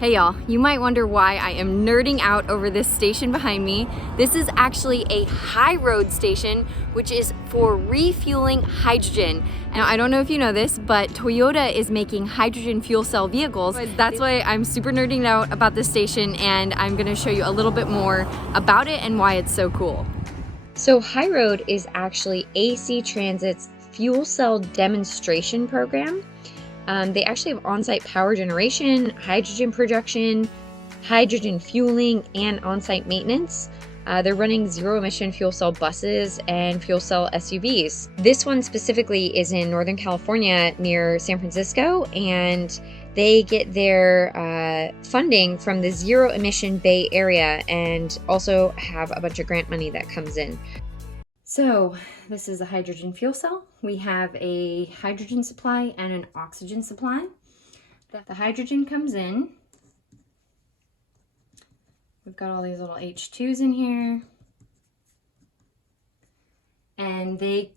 Hey y'all, you might wonder why I am nerding out over this station behind me. This is actually a HyRoad station, which is for refueling hydrogen. Now, I don't know if you know this, but Toyota is making hydrogen fuel cell vehicles. That's why I'm super nerding out about this station, and I'm gonna show you a little bit more about it and why it's so cool. So HyRoad is actually AC Transit's fuel cell demonstration program. They actually have on-site power generation, hydrogen production, hydrogen fueling, and on-site maintenance. They're running zero-emission fuel cell buses and fuel cell SUVs. This one specifically is in Northern California near San Francisco, and they get their funding from the zero-emission Bay Area and also have a bunch of grant money that comes in. So this is a hydrogen fuel cell. We have a hydrogen supply and an oxygen supply. The hydrogen comes in. We've got all these little H2s in here. And the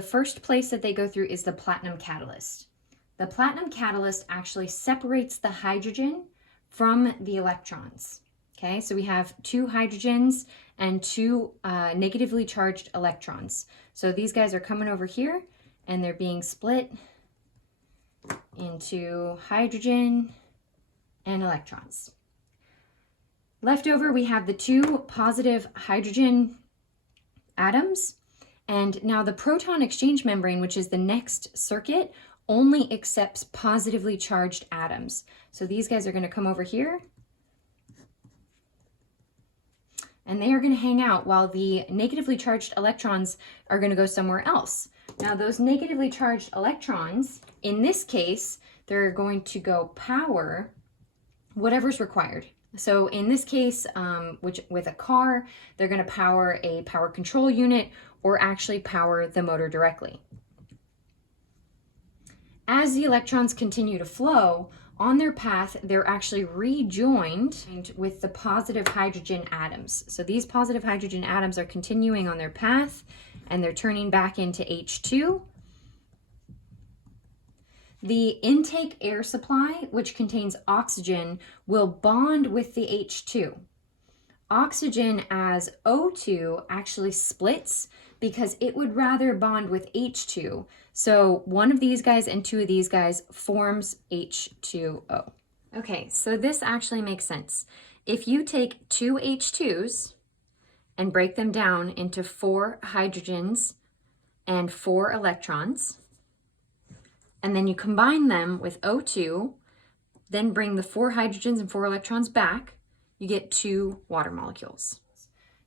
first place that they go through is the platinum catalyst. The platinum catalyst actually separates the hydrogen from the electrons. Okay, so we have two hydrogens and two negatively charged electrons. So these guys are coming over here and they're being split into hydrogen and electrons. Left over, we have the two positive hydrogen atoms. And now the proton exchange membrane, which is the next circuit, only accepts positively charged atoms. So these guys are going to come over here, and they are going to hang out while the negatively charged electrons are going to go somewhere else. Now those negatively charged electrons, in this case, they're going to go power whatever's required. So in this case, with a car, they're going to power a power control unit or actually power the motor directly. As the electrons continue to flow, on their path, they're actually rejoined with the positive hydrogen atoms. So these positive hydrogen atoms are continuing on their path and they're turning back into H2. The intake air supply, which contains oxygen, will bond with the H2. Oxygen as O2 actually splits because it would rather bond with H2. So one of these guys and two of these guys forms H2O. Okay, so this actually makes sense. If you take two H2s and break them down into 4 hydrogens and 4 electrons, and then you combine them with O2, then bring the 4 hydrogens and 4 electrons back, you get 2 water molecules.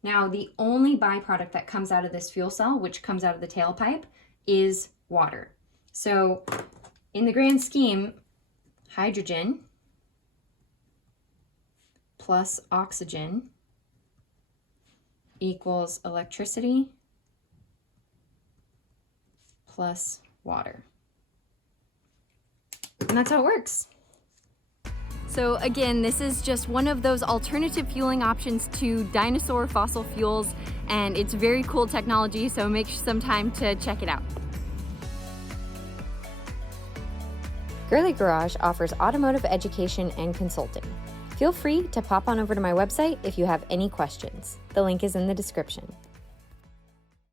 Now, the only byproduct that comes out of this fuel cell, which comes out of the tailpipe, is water. So in the grand scheme, hydrogen plus oxygen equals electricity plus water. And that's how it works. So again, this is just one of those alternative fueling options to dinosaur fossil fuels, and it's very cool technology, so make some time to check it out. Girlie Garage offers automotive education and consulting. Feel free to pop on over to my website if you have any questions. The link is in the description.